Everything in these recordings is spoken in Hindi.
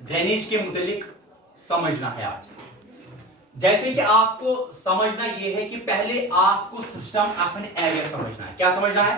ड्रेनेज के मुतालिक समझना है आज। जैसे कि आपको समझना यह है कि पहले आपको सिस्टम ऑफ एन एरिया समझना है। क्या समझना है?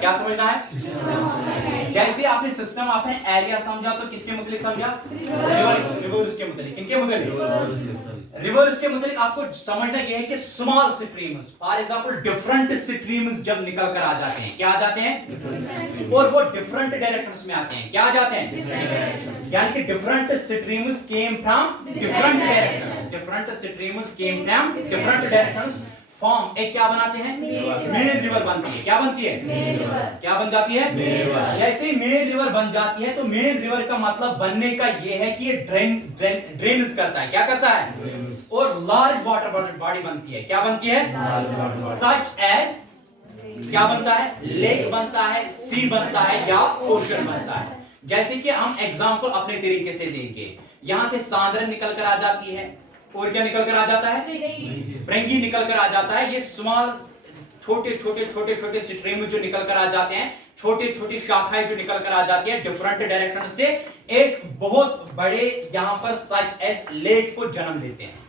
क्या समझना है? जैसे आपने सिस्टम ऑफ एन एरिया समझा तो किसके मुतालिक समझा? रिवर्स के मुतालिक। किनके मुतालिक? रिवर्स के मुतालिक आपको समझना यह है कि small streams, for example different streams जब निकल कर आ जाते हैं, क्या आ जाते हैं? और वो डिफरेंट डायरेक्शंस में आते हैं। क्या आ जाते हैं? यानी कि different streams came from different directions. Different streams came from different directions form एक क्या बनाते हैं? मेन रिवर बनती है। क्या बनती है? क्या बन जाती है? जैसे ही मेन रिवर बन जाती है तो मेन रिवर का मतलब बनने का ये है कि ये ड्रेन्स करता है। क्या करता है? और लार्ज वाटर बॉडी बनती है। क्या बनती है? सच एज क्या बनता है? लेक बनता है, सी बनता है या ओशन बनता है। जैसे कि हम एग्जांपल अपने तरीके से देंगे, यहां से सांद्रन निकल कर आ जाती है और क्या निकल कर आ जाता है? ब्रेंगी निकल कर आ जाता है। ये स्मॉल छोटे छोटे छोटे छोटे स्ट्रीम जो निकल कर आ जाते हैं, छोटे छोटे शाखाएं जो निकल कर आ जाती है डिफरेंट डायरेक्शन से, एक बहुत बड़े यहां पर सच एज लेक को जन्म देते हैं।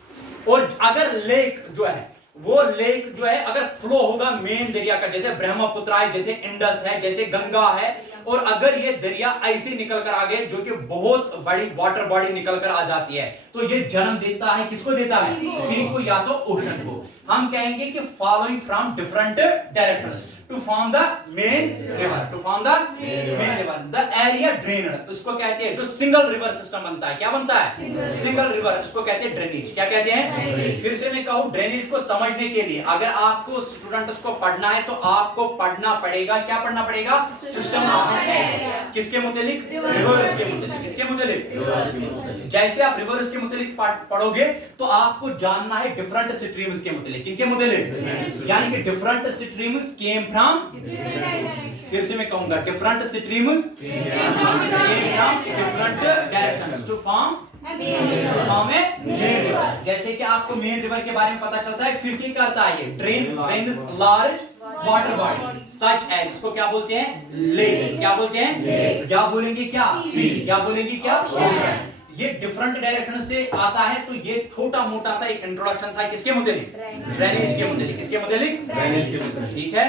और अगर लेक जो है वो लेक जो है अगर फ्लो होगा मेन दरिया का, जैसे ब्रह्मपुत्र है, जैसे इंडस है, जैसे गंगा है, और अगर ये दरिया ऐसे निकल कर आ गए जो कि बहुत बड़ी वाटर बॉडी निकल कर आ जाती है, तो ये जन्म देता है, किसको देता है? सी को या तो ओशन को। हम कहेंगे कि following from different directions to form the main river, to form the main river. The area drained, उसको कहते हैं जो सिंगल रिवर सिस्टम बनता है। क्या बनता है? सिंगल रिवर, उसको कहते हैं ड्रेनेज। क्या कहते हैं? फिर से मैं कहूं, ड्रेनेज को समझने के लिए अगर आपको स्टूडेंट्स को पढ़ना है तो आपको पढ़ना पड़ेगा, क्या पढ़ना पड़ेगा? System of an area. किसके मुतालिक? रिवर्स के मुतालिक। किसके मुतालिक? जैसे आप रिवर्स के मुतालिक पढ़ोगे तो आपको जानना है डिफरेंट स्ट्रीम्स के मुतालिक। किनके मुतालिक? यानी कि डिफरेंट स्ट्रीम्स केम फ्रॉम, फिर से मैं कहूंगा, different streams came from different directions to form a main river. जैसे कि आपको मेन रिवर के बारे में पता चलता है, फिर क्या करता है? ये drains large water body such as, इसको क्या बोलते हैं? लेक। क्या बोलते हैं? क्या बोलेंगे? क्या? सी। क्या बोलेंगे? क्या? ओशन। ये डिफरेंट डायरेक्शन से आता है। तो ये छोटा मोटा सा एक इंट्रोडक्शन था किसके मुतालिक? ड्रेनेज के मुतालिक। किसके मुतालिक? ड्रेनेज के मुतालिक। ठीक है।